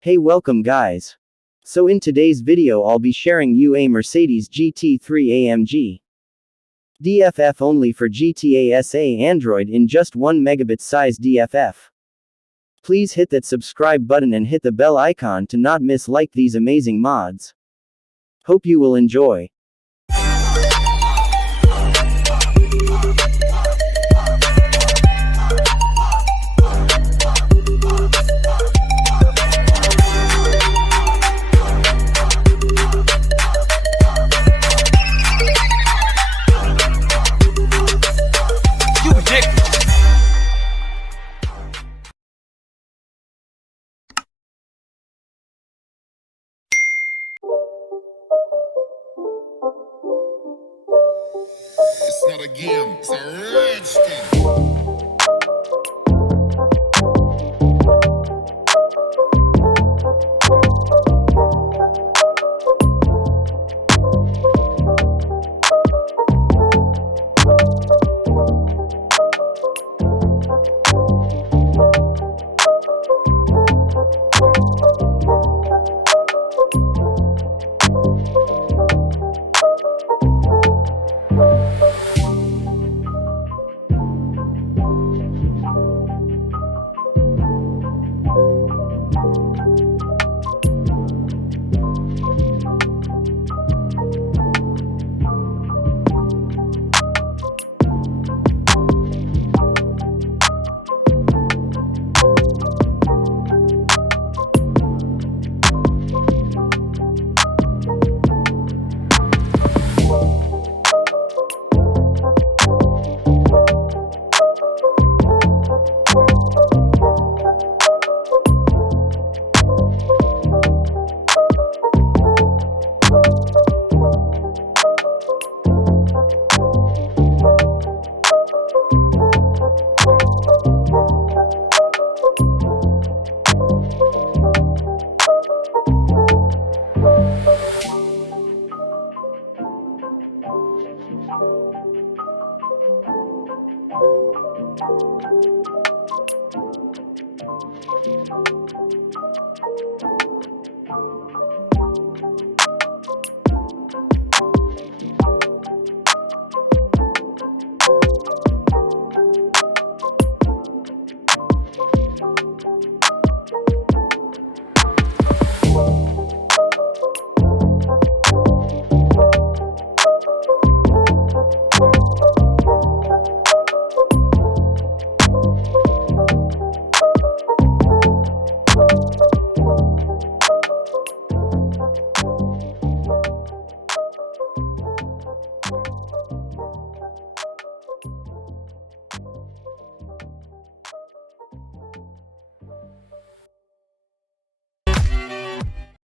Hey, welcome guys. So in today's video I'll be sharing you a Mercedes Gt3 AMG DFF only for GTA SA Android in just 1 megabit size DFF. Please hit that subscribe button and hit the bell icon to not miss these amazing mods. Hope you will enjoy. It's not a game, it's a rich thing.